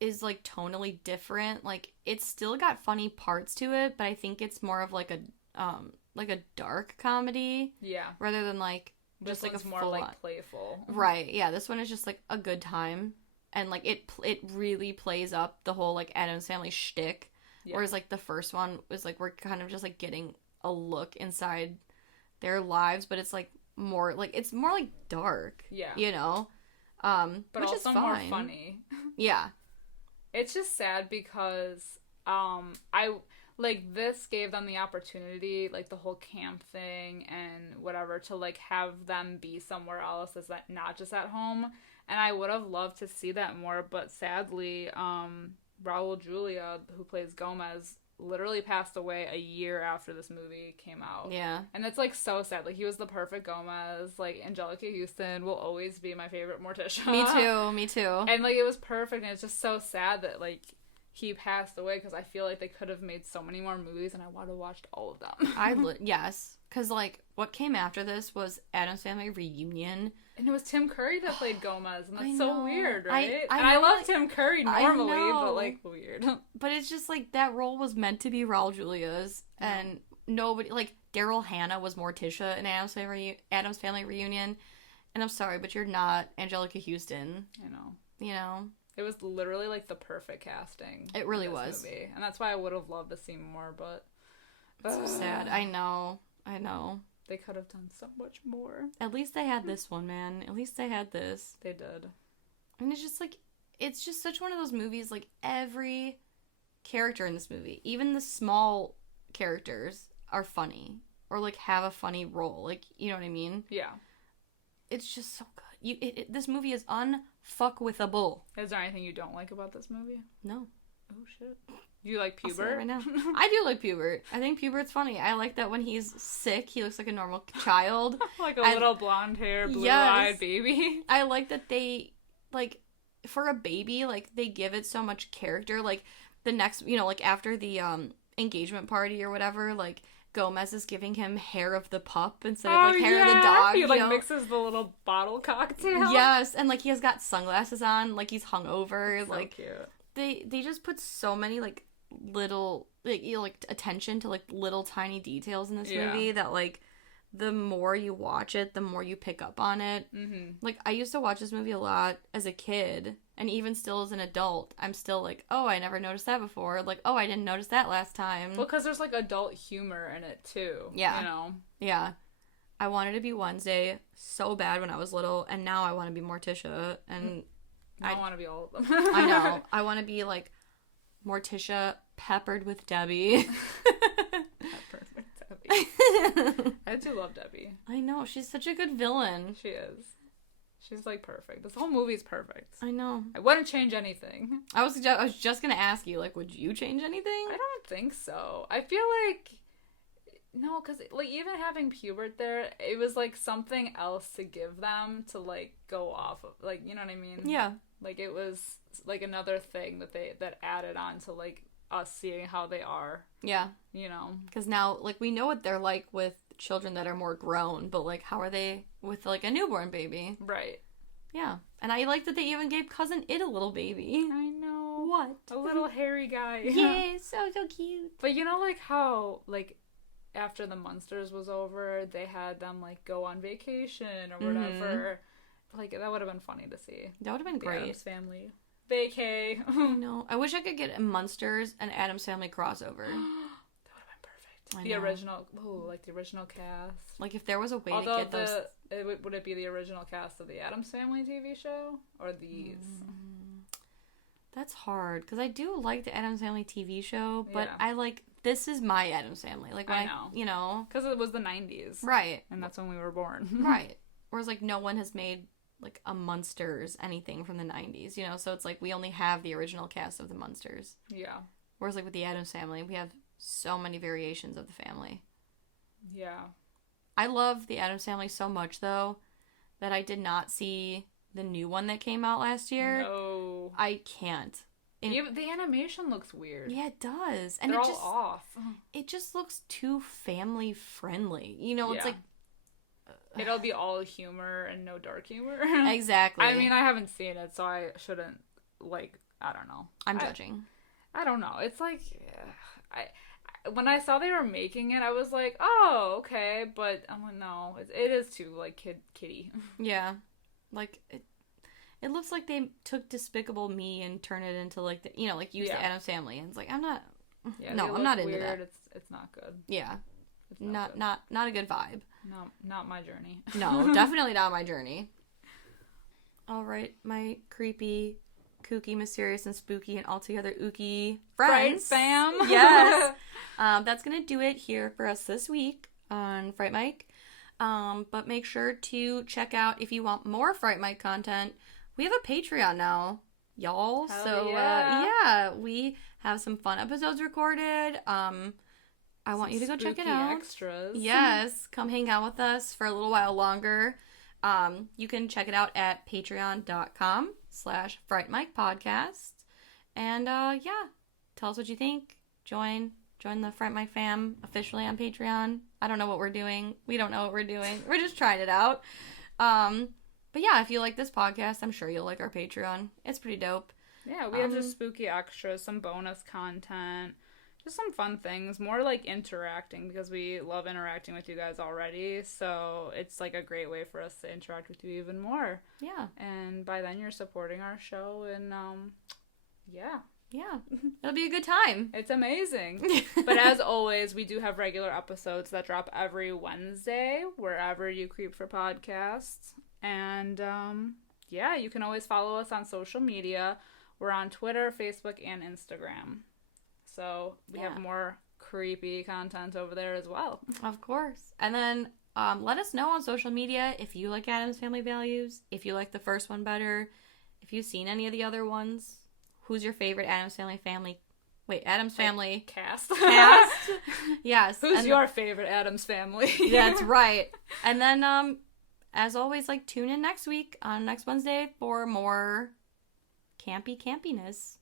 is, like, tonally different. Like, it's still got funny parts to it, but I think it's more of, like, a dark comedy. Yeah. Rather than, like, Just, like, it's a more, full like, on. playful. Right, yeah. This one is just, like, a good time. And, like, it really plays up the whole, like, Addams Family shtick. Yeah. Whereas, like, the first one was, like, we're kind of just, like, getting a look inside their lives, but it's, like, more, like, it's more, like, dark. Yeah. You know? But which also is fine. more funny. Yeah. It's just sad because, this gave them the opportunity, like, the whole camp thing and whatever, to, like, have them be somewhere else that's not just at home. And I would have loved to see that more, but sadly, Raul Julia, who plays Gomez, literally passed away a year after this movie came out. Yeah. And it's, like, so sad. Like, he was the perfect Gomez. Like, Angelica Houston will always be my favorite Morticia. Me too. And, like, it was perfect, and it's just so sad that, like, he passed away, because I feel like they could have made so many more movies, and I would have watched all of them. Yes. Because, like, what came after this was Addams Family Reunion. And it was Tim Curry that played Gomez, and that's so weird, right? I love Tim Curry normally, but, like, weird. But it's just, like, that role was meant to be Raul Julia's, and nobody, like, Daryl Hannah was Morticia in Addams Family Reunion, and I'm sorry, but you're not Angelica Houston. I know. You know? It was literally, like, the perfect casting. It really was. Movie. And that's why I would have loved to see more, but... It's so sad. I know. They could have done so much more. At least they had this one, man. At least they had this. They did. And it's just, like, it's just such one of those movies, like, every character in this movie, even the small characters, are funny. Or, like, have a funny role. Like, you know what I mean? Yeah. It's just so good. This movie is unfuckwithable. Is there anything you don't like about this movie? No. Oh, shit. Do you like Pubert? Right now. I do like Pubert. I think Pubert's funny. I like that when he's sick, he looks like a normal child. Like a little blonde hair, blue-eyed baby. I like that they, like, for a baby, like, they give it so much character. Like, the next, you know, like, after the engagement party or whatever, like, Gomez is giving him hair of the pup instead of, like, hair of the dog. He, like, mixes the little bottle cocktail. Yes, and, like, he has got sunglasses on, like, he's hungover. So like, cute. They just put so many, like, little, like, you know, like, attention to, like, little tiny details in this movie that, like, the more you watch it, the more you pick up on it. Mm-hmm. Like, I used to watch this movie a lot as a kid, and even still as an adult, I'm still like, oh, I never noticed that before. Like, oh, I didn't notice that last time. Well, because there's, like, adult humor in it, too. Yeah. You know? Yeah. I wanted to be Wednesday so bad when I was little, and now I want to be Morticia, and... I want to be all of them. I know. I want to be, like, Morticia peppered with Debbie. Perfect Debbie. I do love Debbie. I know. She's such a good villain. She is. She's, like, perfect. This whole movie's perfect. I know. I wouldn't change anything. I was just going to ask you, like, would you change anything? I don't think so. I feel like... No, because, like, even having Pubert there, it was, like, something else to give them to, like, go off of. Like, you know what I mean? Yeah. Like, it was, like, another thing that added on to, like, us seeing how they are. Yeah. You know? Because now, like, we know what they're like with children that are more grown, but, like, how are they with, like, a newborn baby? Right. Yeah. And I like that they even gave Cousin It a little baby. I know. What? A little hairy guy. Yeah, so cute. But you know, like, how, like, after the Munsters was over, they had them, like, go on vacation or whatever. Mm-hmm. Like, that would have been funny to see. That would have been great. Addams Family. Vacay. I know. I wish I could get a Munsters and Addams Family crossover. That would have been perfect. The original, like, the original cast. Like, if there was a way to get those... Would it be the original cast of the Addams Family TV show? Or these? That's hard, because I do like the Addams Family TV show, but I like... This is my Addams Family. Like, when I know. You know? Because it was the 90s. Right. And that's when we were born. Right. Whereas, like, no one has made like a Munsters anything from the 90s, you know? So it's like we only have the original cast of the Munsters. Yeah. Whereas like with the Addams Family, we have so many variations of the family. Yeah. I love the Addams Family so much, though, that I did not see the new one that came out last year. No. I can't. And yeah, but the animation looks weird. yeah, it does. And They're it all just off. it just looks too family friendly. You know, it's Yeah. like It'll be all humor and no dark humor. exactly. I mean, I haven't seen it, so I shouldn't, like, I don't know. I'm judging. I don't know. It's like, when I saw they were making it, I was like, oh, okay. But I'm like, no, it is too, like, kiddie. Yeah. Like, it looks like they took Despicable Me and turned it into, like, the, you know, like, use the Addams Family. And it's like, I'm not, Yeah, no, I'm not into that. It's not good. Yeah. It's Not a good vibe. No, not my journey. No, definitely not my journey. All right, my creepy, kooky, mysterious, and spooky, and altogether ooky friends. Fright fam. Yes. That's going to do it here for us this week on Fright Mic. But make sure to check out, if you want more Fright Mic content, we have a Patreon now, y'all. Hell so, yeah. we have some fun episodes recorded. I want you to go check it Spooky out. Extras. Yes, come hang out with us for a little while longer. You can check it out at patreon.com/FrightMicPodcast. And tell us what you think. Join the Fright Mic fam officially on Patreon. I don't know what we're doing. We don't know what we're doing. We're just trying it out. But yeah, if you like this podcast, I'm sure you'll like our Patreon. It's pretty dope. Yeah, we have just spooky extras, some bonus content. Just some fun things, more like interacting, because we love interacting with you guys already, so it's like a great way for us to interact with you even more. Yeah. And by then you're supporting our show, and yeah, it'll be a good time. it's amazing. But as always, we do have regular episodes that drop every Wednesday wherever you creep for podcasts. And you can always follow us on social media. We're on Twitter, Facebook, and Instagram. So we have more creepy content over there as well. Of course. And then let us know on social media if you like Addams Family Values, if you like the first one better, if you've seen any of the other ones. Who's your favorite Addams Family? Addams Family cast. Yes. Who's your favorite Addams Family? That's right. And then, as always, like, tune in next week on next Wednesday for more campiness.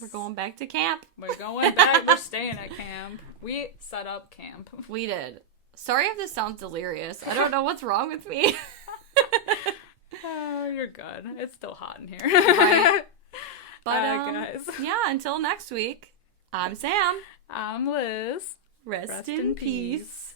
We're going back to camp. We're going back. We're staying at camp. We set up camp. We did. Sorry if this sounds delirious. I don't know what's wrong with me. Oh, you're good. It's still hot in here. Right. But, guys. Yeah, until next week, I'm Sam. I'm Liz. Rest in peace.